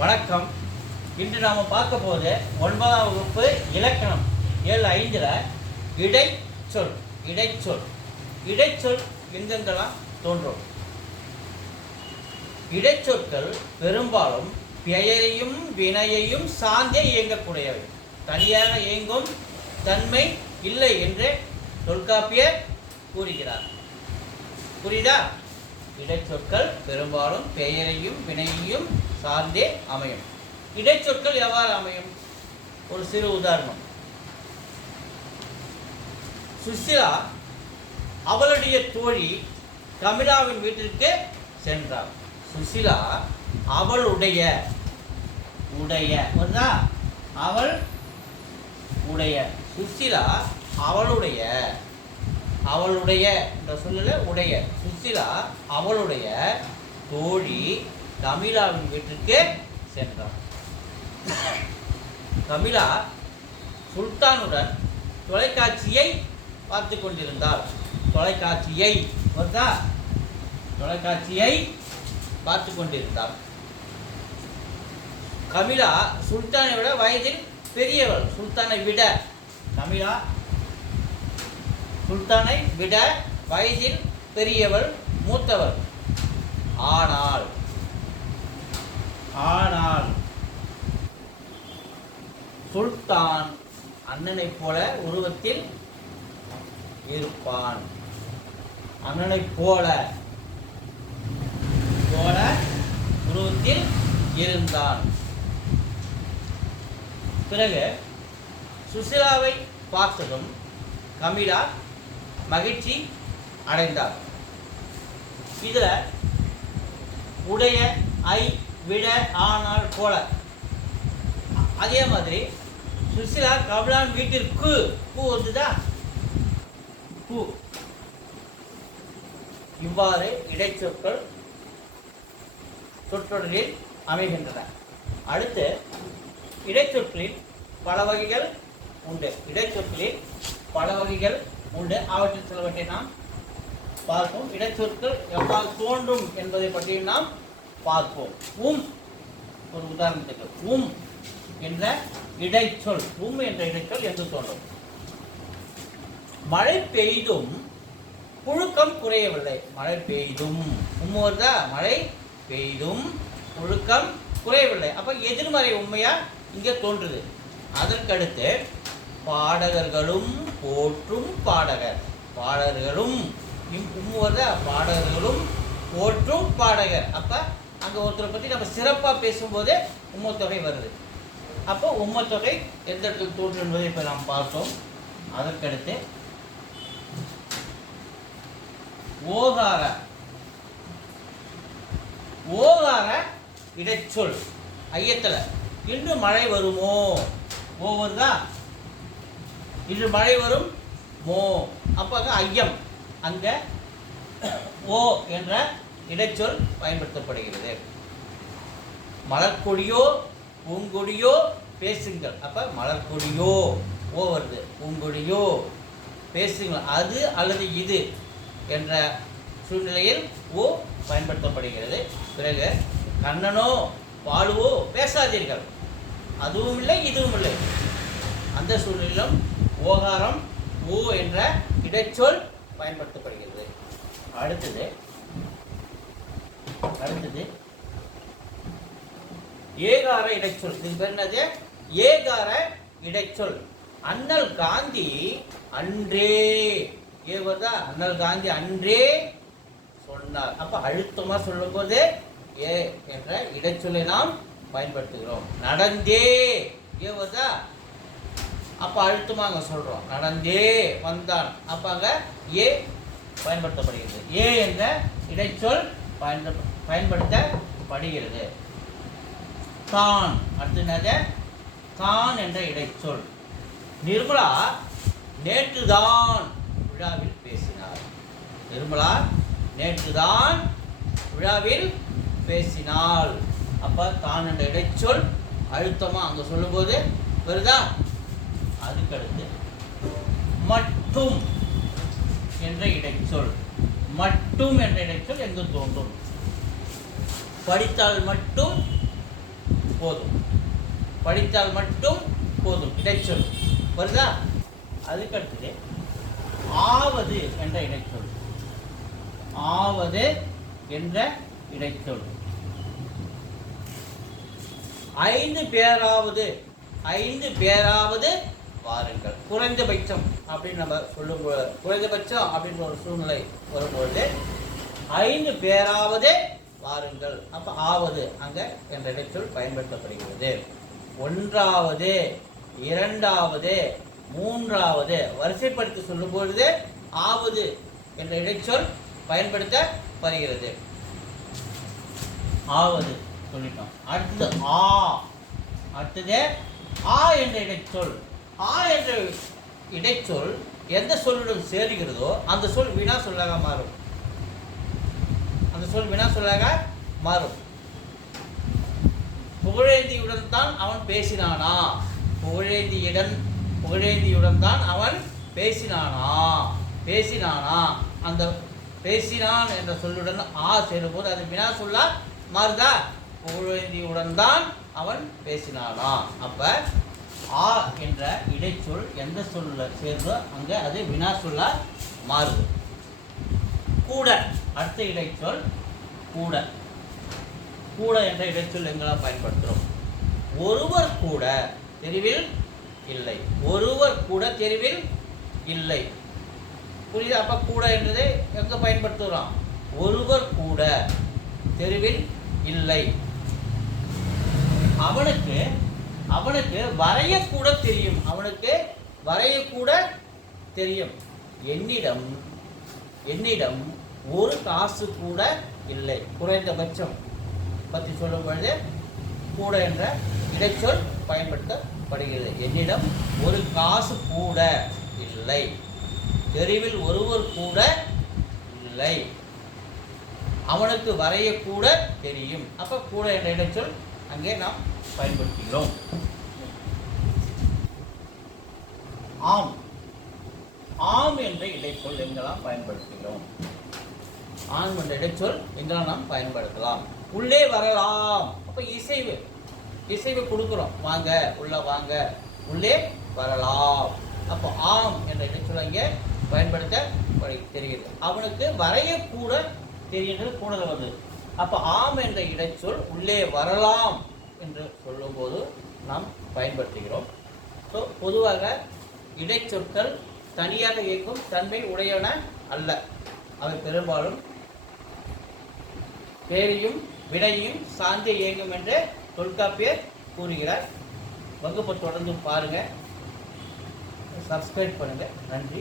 வணக்கம். இன்று நாம் பார்க்க போது ஒன்பதாம் வகுப்பு இலக்கணம். ஏழு ஐந்தில் இடைச்சொல் இடைச்சொல் இடைச்சொல் எங்கெங்கெல்லாம் தோன்றும்? இடைச்சொற்கள் பெரும்பாலும் பெயரையும் வினையையும் சார்ந்தே இயங்கக்கூடியவை. தனியாக இயங்கும் தன்மை இல்லை என்று தொல்காப்பியர் கூறுகிறார். புரியுதா? இடைச்சொற்கள் பெரும்பாலும் பெயரையும் வினையையும் சார்ந்தே அமையும். இடைச்சொற்கள் எவ்வாறு அமையும்? ஒரு சிறு உதாரணம். சுஷிலா அவளுடைய தோழி கமிலாவின் வீட்டிற்கு சென்றார் சுஷிலா அவளுடைய உடைய புரியுதா? அவள் உடைய சுஷிலா அவளுடைய அவளுடைய என்ற சொல்லல உடைய. சுஷிலா அவளுடைய தோழி கமிலாவின் வீட்டிற்கு சென்றான் கமிலா சுல்தானுடன் தொலைக்காட்சியை பார்த்து கொண்டிருந்தாள். தொலைக்காட்சியை வருதா தொலைக்காட்சியை பார்த்து கொண்டிருந்தாள். கமிலா சுல்தானை விட வயதில் பெரியவள். சுல்தானை விட கமிலா சுல்தானை விட வயதில் பெரியவள் மூத்தவள். ஆனால் ஆனால் சுல்தான் அண்ணனைப் போல உருவத்தில் இருப்பான். அண்ணனைப் போல போல உருவத்தில் இருந்தான். பிறகு சுசிலாவை பார்த்ததும் கமிலா மகிழ்ச்சி அடைந்தார். இதில் உடைய ஐ விட ஆனால் போல. அதே மாதிரி சுசிலா கமலான் வீட்டிற்கு பூ வந்துதா? பூ. இவ்வாறு இடைச்சொற்கள் சொற்றொடரில் அமைகின்றன. அடுத்து இடைச்சொற்களில் பல வகைகள் உண்டு. இடைச்சொற்களில் பல வகைகள் உண்டு. அவற்றில் சிலவற்றை நாம் பார்ப்போம். இடைச்சொற்கள் எவ்வாறு தோன்றும் என்பதை பற்றியும் நாம் பார்ப்போம். உம் ஒரு உதாரணத்துக்கு உம் என்ற இடைச்சொல் உம் என்ற இடைச்சொல் என்று தோன்றும். மழை பெய்தும் புழுக்கம் குறையவில்லை. மழை பெய்தும். உம் வருதா? மழை பெய்தும் புழுக்கம் குறையவில்லை. அப்ப எதிர்மறை உண்மையா? இங்கே தோன்றுது. அதற்கடுத்து பாடகர்களும் போற்றும் பாடகர். பாடகர்களும் இம் வருதா? பாடகர்களும் போற்றும் பாடகர். அப்ப அங்கே ஒருத்தரை பத்தி நம்ம சிறப்பா பேசும்போது உம்மத்தொகை வருது. அப்போ உம்மத்தொகை எந்த இடத்துல தோற்று என்பதை இப்போ நாம் பார்த்தோம். அதற்கடுத்து ஓகார. ஓகார இடைச்சொல் ஐயத்தில். இன்று மழை வருமோ? ஓ வருதா? இன்று மழை வரும்? மோ. அப்போ ஐயம். அங்க ஓ என்ற இடைச்சொல் பயன்படுத்தப்படுகிறது. மலர்கொடியோ பூங்கொடியோ பேசுங்கள். அப்போ மலர்கொடியோ ஓ வருது. பூங்கொடியோ பேசுங்கள். அது அல்லது இது என்ற சூழ்நிலையில் ஓ பயன்படுத்தப்படுகிறது. பிறகு கண்ணனோ பாலுவோ பேசாதீர்கள். அதுவும் இல்லை இதுவும் இல்லை. அந்த சூழ்நிலையிலும் ஓகாரம் ஓ என்ற இடைச்சொல் பயன்படுத்தப்படுகிறது. அடுத்தது அடுத்தது ஏகார இடைச்சொல். இது பேர் என்னது? ஏகார இடைச்சொல். அண்ணல் காந்தி அன்றே. ஏவதா? அண்ணல் காந்தி அன்றே சொன்னார். அப்ப அழுத்தமா சொல்லும் போது ஏ என்ற இடைச்சொல்லை நாம் பயன்படுத்துகிறோம். நடந்தே. ஏவதா? அப்ப அழுத்தமா அங்க சொல்றோம். நடந்தே வந்தான். அப்ப அங்க ஏ பயன்படுத்தப்படுகிறது. ஏ என்ற இடைச்சொல் பயன்படுத்த பயன்படுத்தப்படுகிறது. தான் அடுத்தது தான் என்ற இடைச்சொல். நிர்மலா நேற்றுதான் விழாவில் பேசினார். நிர்மலா நேற்றுதான் விழாவில் பேசினாள். அப்போ தான் என்ற இடைச்சொல் அழுத்தமாக அங்கே சொல்லும்போது வருதா? அதுக்கடுத்து மட்டும் என்ற இடைச்சொல். மட்டும் என்ற இடைச்சொல் எங்கு தோன்றும். படித்தால் மட்டும் போதும். படித்தால் மட்டும் போதும். இடைச்சொல் வருதா? அதுக்கடுத்து ஆவது என்ற இடைச்சொல் ஆவது என்ற இடைச்சொல் ஐந்து பேராவது ஐந்து பேராவது வாருங்கள். குறைந்தபட்சம் அப்படின்னு நம்ம சொல்லும்போது குறைந்தபட்சம் அப்படின்ற ஒரு சூழ்நிலை வரும்பொழுது ஐந்து பேராவது வாருங்கள். அப்ப ஆவது அங்க என்ற இடைச்சொல் பயன்படுத்தப்படுகிறது. ஒன்றாவது இரண்டாவது மூன்றாவது வரிசைப்படுத்தி சொல்லும் பொழுது ஆவது என்ற இடைச்சொல் பயன்படுத்தப்படுகிறது. ஆவது சொல்லிட்டோம். அடுத்தது ஆ. அடுத்தது ஆ என்ற இடைச்சொல். ஆ என்ற இடைச்சொல் எந்த சொல்லுடன் சேருகிறதோ அந்த சொல் வீணா சொல்லாக மாறும். அந்த சொல் வினா சொல்லாக மாறும். புகழேந்தியுடன் தான் அவன் பேசினானா? புகழேந்தியுடன் புகழேந்தியுடன் தான் அவன் பேசினானா? பேசினானா? அந்த பேசினான் என்ற சொல்லுடன் ஆ சேரும்போது அது வினா சொல்லா மாறுதா? புகழேந்தியுடன் தான் அவன் பேசினானா? அப்ப ஆ என்ற இடைச்சொல் எந்த சொல்ல சேருதோ அங்கே அது வினா சொல்லா மாறுது. கூட. அடுத்த இடைச்சொல் கூட. கூட என்ற இடைச்சொல் எங்கெல்லாம் பயன்படுத்துகிறோம் ஒருவர் கூட தெருவில் இல்லை. ஒருவர் கூட தெருவில் இல்லை. புரியுது? அப்ப கூட என்றதை எங்க பயன்படுத்துகிறோம் ஒருவர் கூட தெருவில் இல்லை. அவனுக்கு அவனுக்கு வரையக்கூட தெரியும். அவனுக்கு வரையக்கூட தெரியும். என்னிடம் என்னிடம் ஒரு காசு கூட இல்லை. குறைந்தபட்சம். பற்றி சொல்லும் பொழுது கூட என்ற இடைச்சொல் பயன்படுத்தப்படுகிறது. என்னிடம் ஒரு காசு கூட இல்லை. தெருவில் ஒருவர் கூட இல்லை. அவனுக்கு வரையக்கூட தெரியும். அப்போ கூட என்ற இடைச்சொல் அங்கே நாம் பயன்படுத்துகிறோம். ஆம். ஆம் என்ற இடைச்சொல் எங்கெல்லாம் பயன்படுத்துகிறோம்? ஆம் என்ற இடைச்சொல் எங்கெல்லாம் நாம் பயன்படுத்தலாம்? உள்ளே வரலாம். அப்ப இசைவு. இசைவு கொடுக்குறோம். வாங்க உள்ள வாங்க. உள்ளே வரலாம். அப்போ ஆம் என்ற இடைச்சொல் இங்கே பயன்படுத்த தெரிகிறது. அவனுக்கு வரையக்கூட தெரிகின்றது கூடுதல் வந்து அப்போ ஆம் என்ற இடைச்சொல் உள்ளே வரலாம் என்று சொல்லும்போது நாம் பயன்படுத்துகிறோம். ஸோ பொதுவாக இடைச்சொற்கள் தனியாக இயக்கும் தன்மை உடையன அல்ல. அவை பெரும்பாலும் பேரையும் விடையும் சார்ந்தே இயங்கும் என்று தொல்காப்பியர் கூறுகிறார். வகுப்பை தொடர்ந்து பாருங்கள் சப்ஸ்கிரைப் பண்ணுங்கள் நன்றி.